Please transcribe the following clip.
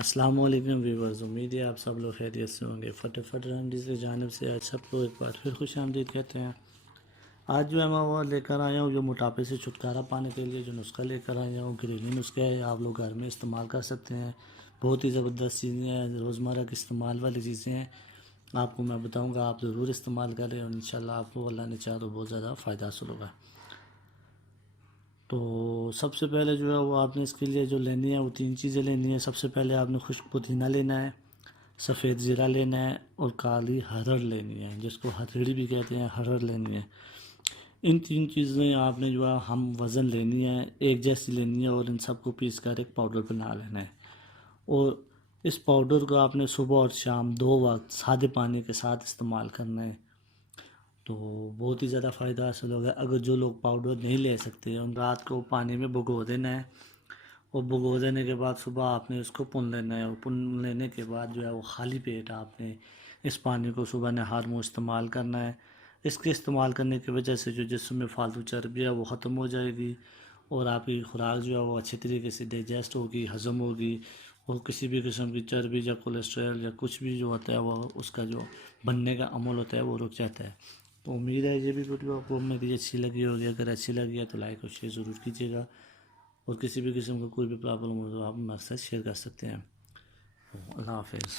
السلام علیکم ویورز، امید ہے آپ سب لوگ خیریت سے ہوں گے۔ فٹافٹ ریمیڈیز کی جانب سے آج سب کو ایک بار پھر خوش آمدید کہتے ہیں۔ آج جو ہے میں وہ لے کر آیا ہوں جو موٹاپے سے چھٹکارا پانے کے لیے جو نسخہ لے کر آیا ہوں، گھریلو نسخہ ہے، آپ لوگ گھر میں استعمال کر سکتے ہیں۔ بہت ہی زبردست چیزیں ہیں، روزمرہ کے استعمال والی چیزیں ہیں، آپ کو میں بتاؤں گا، آپ ضرور استعمال کریں اور انشاءاللہ آپ کو اللہ نے چاہا تو بہت زیادہ فائدہ حاصل ہوگا۔ تو سب سے پہلے جو ہے وہ آپ نے اس کے لیے جو لینی ہے وہ 3 چیزیں لینی ہیں۔ سب سے پہلے آپ نے خشک پودینہ لینا ہے، سفید زیرہ لینا ہے اور کالی ہرڑ لینی ہے، جس کو ہتھیڑی بھی کہتے ہیں، ہرڑ لینی ہے۔ ان 3 چیزیں آپ نے جو ہے ہم وزن لینی ہے، ایک جیسی لینی ہے اور ان سب کو پیس کر ایک پاؤڈر بنا لینا ہے۔ اور اس پاؤڈر کو آپ نے صبح اور شام 2 وقت سادے پانی کے ساتھ استعمال کرنا ہے، تو بہت ہی زیادہ فائدہ حاصل ہوگا۔ اگر جو لوگ پاؤڈر نہیں لے سکتے ان رات کو پانی میں بھگو دینا ہے، اور بھگو دینے کے بعد صبح آپ نے اس کو پن لینا ہے، اور پن لینے کے بعد جو ہے وہ خالی پیٹ آپ نے اس پانی کو صبح نہار منہ استعمال کرنا ہے۔ اس کے استعمال کرنے کی وجہ سے جو جسم میں فالتو چربی ہے وہ ختم ہو جائے گی، اور آپ کی خوراک جو ہے وہ اچھی طریقے سے ڈائجسٹ ہوگی، ہضم ہوگی، اور کسی بھی قسم کی چربی یا کولیسٹرول یا کچھ بھی جو ہوتا ہے وہ اس کا جو بننے کا عمل ہوتا ہے وہ رک جاتا ہے۔ تو امید ہے یہ بھی ویڈیو آپ کو میری اچھی لگی ہوگی۔ اگر اچھی لگی ہے تو لائک اور شیئر ضرور کیجیے گا، اور کسی بھی قسم کا کوئی بھی پرابلم ہو تو آپ میرے ساتھ شیئر کر سکتے ہیں۔ اللہ حافظ۔